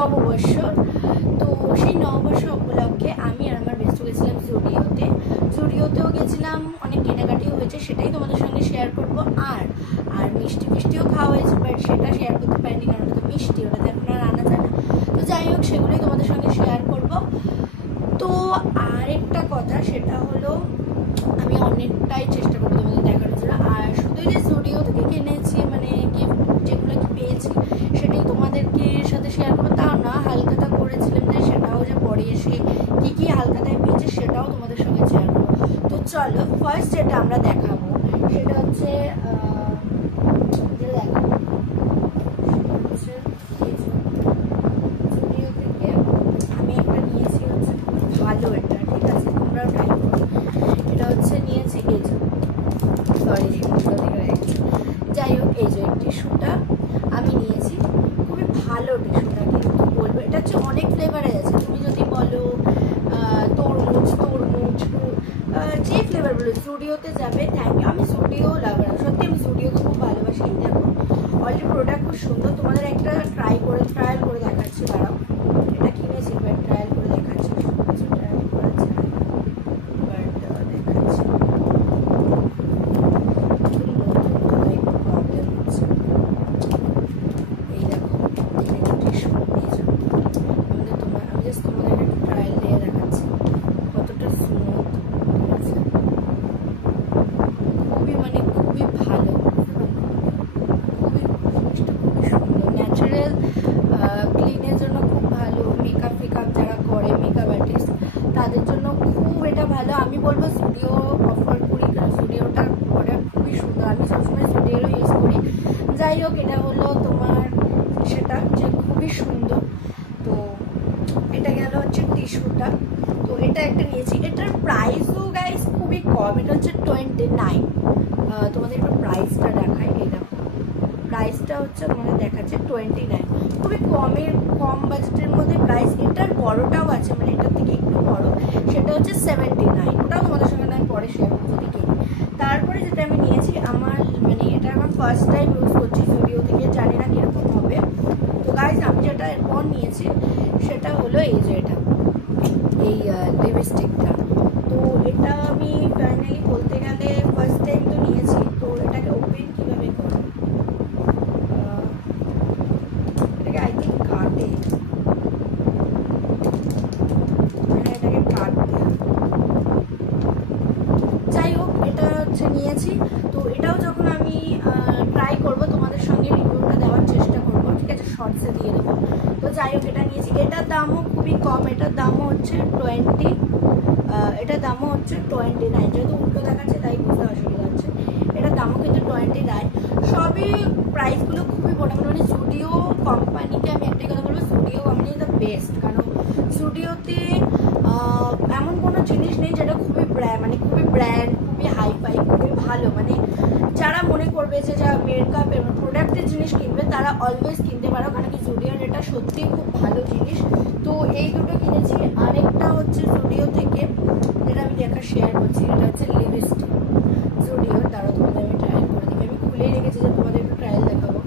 নববর্ষ। তো সেই নববর্ষ উপলক্ষে আমি আর আমার বেস্ট গেছিলাম জুডিওতেও গেছিলাম, অনেক কেনাকাটিও হয়েছে, সেটাই তোমাদের সঙ্গে শেয়ার করব। আর আর মিষ্টিও খাওয়া হয়েছে, বাট সেটা শেয়ার করতে পারিনি, কারণ ওটা তো মিষ্টি, ওটাতে এখন আর আনা যায় না। তো যাই হোক, সেগুলোই তোমাদের সঙ্গে শেয়ার করব। তো আরেকটা কথা, সেটা হলো আমি অনেকটাই চেষ্টা করবো তোমাদের দেখানোর জন্য। আর শুধু যে জুডিও থেকে কিনেছি, মানে গিফট যেগুলো কি পেয়েছি সেটাই তোমাদেরকে সাথে শেয়ার করবো তাও না, হালখাতা করেছিলাম যে সেটাও যে পরে এসে কী কী হালখাতায় পেয়েছে সেটাও তোমাদের সঙ্গে শেয়ার করবো। তো চলো, ফার্স্ট যেটা আমরা দেখাবো সেটা হচ্ছে জুডিও থেকে আমি একটা নিয়েছি, হচ্ছে ভালো এটা, ঠিক আছে, তোমরাও ট্রাই করো। এটা হচ্ছে নিয়েছি এই যে, সরি যাই হোক, এই যে টিস্যুটা আমি নিয়েছি, খুবই ভালো টিস্যুটা, কিন্তু বলবো এটা হচ্ছে অনেক ফ্লেভারে আছে। তুমি যদি বলো তরমুজ যে ফ্লেভার বলো, জুডিওতে যাবে। থ্যাংক ইউ, আমি জুডিও লাভার, সত্যি আমি জুডিওকে খুব ভালোবাসি। এই দেখো, অলরেডি প্রোডাক্ট খুব সুন্দর, তোমাদের একটা ট্রায়াল করে দেখাচ্ছি, দাঁড়াও। এটা কিনেছি, বাট ট্রায়াল করে দেখাচ্ছি, ট্রায়াল করেছে, বাট দেখাচ্ছি। এই দেখো, আমি জাস্ট তোমাদের একটা ট্রায়াল দিয়ে দেখাচ্ছি কতটা স্মুথ, ঠিক আছে, খুবই ভালো, খুবই সুন্দর, ন্যাচারাল ক্লিনের জন্য খুব ভালো। মেকআপ যারা করে, মেকআপ আর্টিস্ট, তাদের জন্য খুব এটা ভালো। আমি বলবো জুডিও অফার করি, কারণ জুডিওটার প্রোডাক্ট খুবই সুন্দর, আমি সবসময় জুডিওরও ইউজ করি। যাই হোক, এটা হলো তোমার সেটা যে খুবই সুন্দর। তো এটা গেল হচ্ছে টিস্যুটা। তো এটা একটা নিয়েছি, এটার প্রাইসও গাইস খুবই কম, এটা হচ্ছে 29। তোমাদের একটু প্রাইসটা দেখাই, এই দেখো, প্রাইসটা হচ্ছে তোমাদের দেখাচ্ছে 29, খুবই কম বাজেটের মধ্যে প্রাইস। এটার বড়টাও আছে, মানে এটার থেকে একটু বড়, সেটা হচ্ছে 79, ওটাও তোমাদের সঙ্গে আমি পরে শেয়ার করবো যদি কিনি। তারপরে যেটা আমি নিয়েছি, মানে এটা আমার ফার্স্ট টাইম ইউজ করছি জুডিও থেকে, জানি না কিরকম হবে। তো গাইস, আমি যেটা এরপর নিয়েছি সেটা হলো এই যে এটা, এই লিপস্টিকটা। তো এটা আমি ফাইনালি বলতে গেলে ফার্স্ট টাইম তো নিয়েছি। তো এটাকে ওপেন কীভাবে করো, এটাকে আই থিঙ্ক কাটে, এটাকে কাটতে, যাই হোক, এটা হচ্ছে নিয়েছি। তো এটাও যখন আমি ট্রাই করব তোমাদের সঙ্গে রিভিউটা দেওয়ার চেষ্টা করব, ঠিক আছে, শর্টসে দিয়ে দেবো। তো যাই হোক, এটা নিয়েছি, এটার দামও খুবই কম, এটার দামও হচ্ছে 20, এটার দামও হচ্ছে 29, যেহেতু উল্টো দেখাচ্ছে তাই বুঝতে অসুবিধা হচ্ছে। এটার দামও কিন্তু 29। সবই প্রাইসগুলো খুবই মোটামুটি, মানে জুডিও কোম্পানিকে আমি একটাই কথা বলবো, জুডিও কোম্পানি দ্য বেস্ট। কারণ জুডিওতে এমন কোনো জিনিস নেই যেটা খুবই ব্র্যান্ড, খুবই হাইফাই, খুবই ভালো। মানে যারা মনে করবে যে যা মেকআপ এবং প্রোডাক্টের জিনিস কিনবে, তারা অলওয়েজ কিনতে পারো, কারণ কি জুডিওর এটা সত্যিই খুব ভালো জিনিস। তো এই দুটো কিনেছি। আরেকটা হচ্ছে জুডিও থেকে, যেটা আমি শেয়ার করছি, এটা হচ্ছে লিপস্টিক জুডিওর। তারা তোমাদের আমি ট্রায়াল করে দিই, আমি খুলেই রেখেছি যে তোমাদের একটু ট্রায়াল দেখাবো।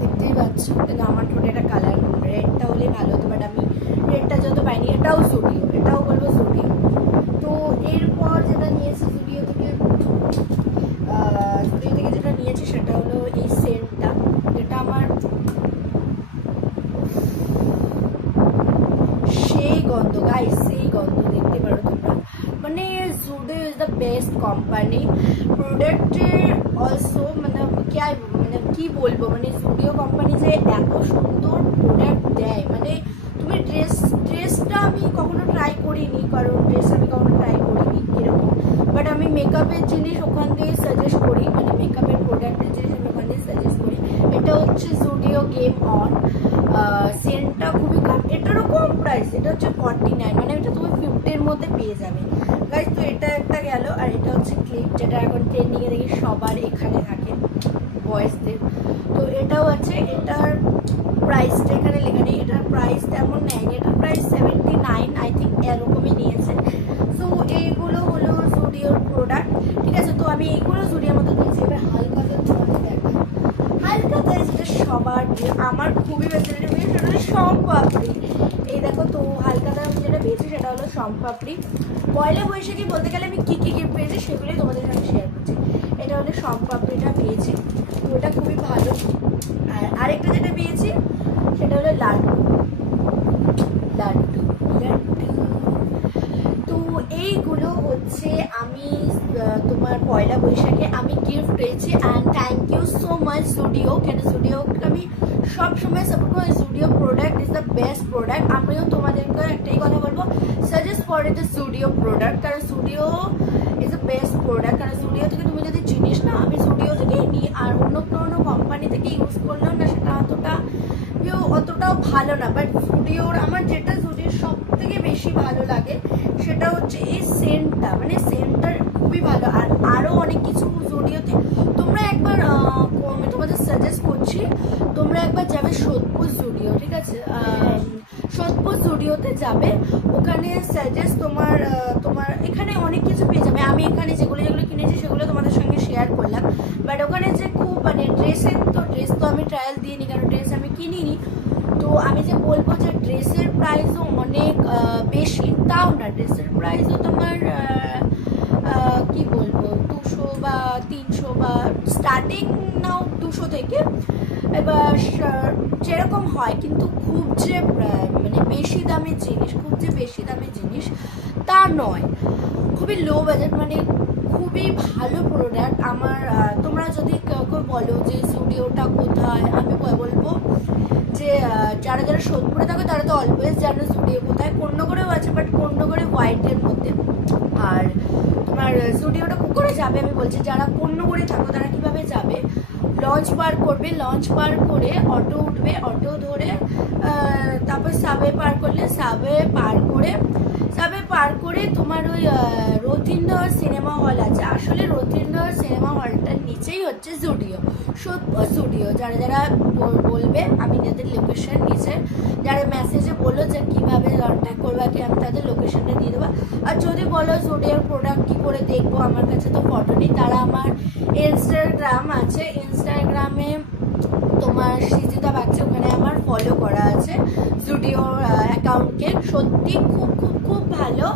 দেখতেই পাচ্ছ, কিন্তু আমার ঠোঁটে একটা কালার, রেডটা হলে ভালো হতো, বাট আমি রেডটা যত পাইনি। এটাও জুডিও, এটাও বলবো জুডিও। তো এরপর যেটা নিয়েছি জুডিও থেকে যেটা নিয়েছি সেটা হলো এই সেন্টটা, যেটা আমার সেই গন্ধ গাইস, সেই গন্ধ, দেখতে পারো তোমরা। মানে Zudio is the best company প্রোডাক্টের অলসো, মানে কি বলবো, মানে জুডিও কোম্পানি যে এত সুন্দর প্রোডাক্ট দেয়। মানে তুমি ড্রেসটা আমি কখনো ট্রাই করিনি, কারণ এরকম, বাট আমি মেকআপের জিনিস ওখান দিয়ে সাজেস্ট করি, মানে মেকআপের প্রোডাক্টের জিনিস আমি ওখান দিয়ে সাজেস্ট করি। এটা হচ্ছে জুডিও গেম অন, সেন্টটা খুবই কম, এটারও কম প্রাইস, এটা হচ্ছে 49, মানে এটা তুমি 50-এর মধ্যে পেয়ে যাবে গাইস। তো এটা একটা গেল। আর এটা হচ্ছে ক্লিপ, যেটা এখন ট্রেন্ডিংয়ে দেখি সবার এখানে থাকে বয়েজদের। তো এটাও আছে, এটার প্রাইসটা এখানে লেখা নেই, এটার প্রাইস তেমন নেয়নি, এটার প্রাইস 79 আই থিঙ্ক, এরকমই নিয়েছে। সো এইগুলো হলো জুডিওর প্রোডাক্ট, ঠিক আছে। তো আমি এইগুলো জুডিওর মতো দিয়েছি। এবার হালকা সম্পাপড়ি। পয়লা বৈশাখী বলতে গেলে আমি কী কী গিফট পেয়েছি সেগুলোই তোমাদের সঙ্গে শেয়ার করছি। এটা হলো সম্পাপড়িটা পেয়েছি, তো ওটা খুবই ভালো। আর আরেকটা যেটা পেয়েছি সেটা হলো লাড্ডু লাড্ডু লাড্ডু। তো এইগুলো হচ্ছে আমি তোমার পয়লা বৈশাখে আমি গিফট পেয়েছি। And thank you so much Zudio, কেন জুডিওকে আমি সবসময় সাপোর্ট করি। Zudio product is the best product. আমিও তোমাদেরকে একটাই কথা বলবো, suggest for the Zudio product, কারণ Zudio is the best product. কারণ জুডিও থেকে তুমি যদি জিনিস না, আমি জুডিও থেকেই নিই, আর অন্য কোনো কোম্পানি থেকে ইউজ করলেও না সেটা অতটাও ভালো না। বাট জুডিওর আমার যেটা জুডিওর সব থেকে বেশি ভালো লাগে সেটা হচ্ছে এই সেন্টটা, মানে সেন্টটার খুবই ভালো। আর আরও অনেক কিছু জুডিওতে তোমরা একবার তোমাদের সাজেস্ট করছি, তোমরা একবার যাবে সোদপুর জুডিও, ঠিক আছে? সোদপুর জুডিওতে যাবে, ওখানে সাজেস্ট তোমার এখানে অনেক কিছু পেয়ে যাবে। আমি এখানে যেগুলো কিনেছি সেগুলো তোমাদের সঙ্গে শেয়ার করলাম। বাট ওখানে যে খুব মানে ড্রেস তো আমি ট্রায়াল দিইনি, কারণ ড্রেস আমি কিনিনি। তো আমি যে বলবো যে ড্রেসের প্রাইসও অনেক বেশি, তাও না, ড্রেসের প্রাইসও তোমার কি বলবো 200 বা 300 বা স্টার্টিং নাও 200 থেকে, এবার যেরকম হয়। কিন্তু খুব যে মানে বেশি দামের জিনিস তা নয়, খুবই লো বাজেট, মানে খুবই ভালো প্রোডাক্ট আমার। তোমরা যদি কেউ বলো যে জুডিওটা কোথায়, আমি বলবো যে যারা সোদপুরে থাকো তারা তো অলওয়েজ জানো জুডিও কোথায়। কর্ণগড়েও আছে, বাট কর্ণগড়ে হোয়াইটের মধ্যে। আর তোমার জুডিওটা কী করে যাবে আমি বলছি, যারা কর্ণগড়ে থাকো তারা কিভাবে যাবে, লঞ্চ পার করবে, লঞ্চ পার করে অটো উঠবে, অটো ধরে তারপর সাবে পার করে তোমার ওই রথীন্দ্র সিনেমা হল আছে। আসলে রথীন্দ্র সিনেমা হলটার নিচেই হচ্ছে জুডিও, সোদপুর জুডিও। যারা বলবে, আমি তাদের লোকেশন নিচে যারা মেসেজে বলো যে কীভাবে কন্ট্যাক্ট করবে, কি আমি তাদের লোকেশনটা দিয়ে দেবো। আর যদি বলো জুডিওর প্রোডাক্ট কী করে দেখবো, আমার কাছে তো ফটো নেই, তারা আমার ইনস্টাগ্রাম আছে, ইনস্টাগ্রামে তোমার সৃজিতা বাচ্চা, ওখানে আমার ফলো করা আছে জুডিওর অ্যাকাউন্টকে। সত্যি খুব খুব খুব ভালো।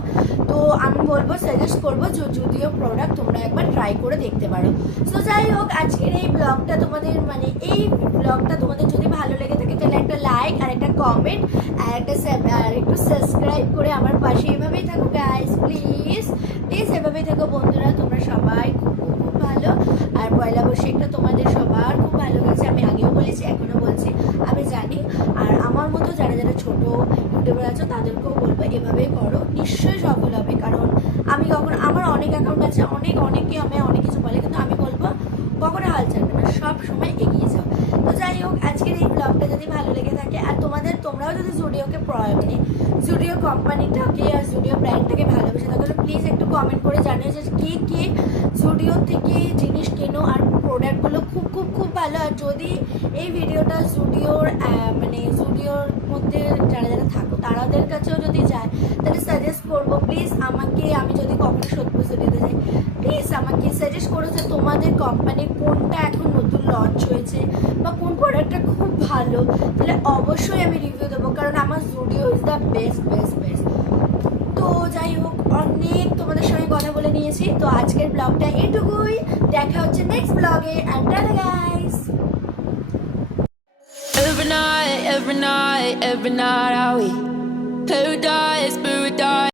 তো আমি বলবো, সাজেস্ট করবো যে জুডিও প্রোডাক্ট তোমরা একবার ট্রাই করে দেখতে পারো। সো যাই হোক, আজকের এই ব্লগটা তোমাদের যদি ভালো লেগে থাকে তাহলে একটা লাইক আর একটা কমেন্ট আর একটু সাবস্ক্রাইব করে আমার পাশে এভাবেই থাকো গাইস, প্লিজ এভাবেই থাকো বন্ধুরা। তোমরা সবাই খুব খুব ভালো। আর পয়লা বৈশাখটা তোমাদের সবার খুব ভালো গেছে, আমি আগেও বলেছি, এখনো বলছি, আমি জানি। আর আমার মতো যারা ছোট ইউটিউবার আছো তাদেরকেও বলবো এভাবেই করো, নিশ্চয়ই সফল হবে। কারণ আমি আমার অনেক অ্যাকাউন্ট আছে, অনেকে আমি অনেক কিছু বলে, কিন্তু আমি বলবো কখনো হাল ছাড়বে না, সব সময় এগিয়ে যাও। তো যাই হোক, আজকের এই ব্লগটা যদি ভালো লেগে থাকে আর তোমরাও যদি জুডিওকে মানে জুডিও কোম্পানিটাকে আর জুডিও ব্র্যান্ডটাকে ভালোবেসে তাহলে প্লিজ একটু কমেন্ট করে জানিও যে কে জুডিও থেকে জিনিস কেনো আর প্রোডাক্টগুলো খুব খুব খুব ভালো। আর যদি এই ভিডিওটা জুডিওর জুডিওর মধ্যে যারা থাকো তাদের কাছেও যদি যায় তাহলে সাজেস্ট করবো, প্লিজ আমাকে, আমি যদি কখনো সোদপুর জুডিওতে যাই, প্লিজ আমাকে সাজেস্ট করো যে তোমাদের কোম্পানির কোনটা এখন নতুন লঞ্চ হয়েছে বা কোন প্রোডাক্টটা খুব ভালো, তাহলে অবশ্যই আমি রিভিউ দেবো। কারণ আমার জুডিও ইজ দ্য বেস্ট। তো যাই হোক, অনেক তোমাদের সঙ্গে কথা বলে নিয়েছি। তো আজকের ব্লগটা এটুকুই, দেখা হচ্ছে নেক্সট ব্লগে। and tata guys. Every night I we play with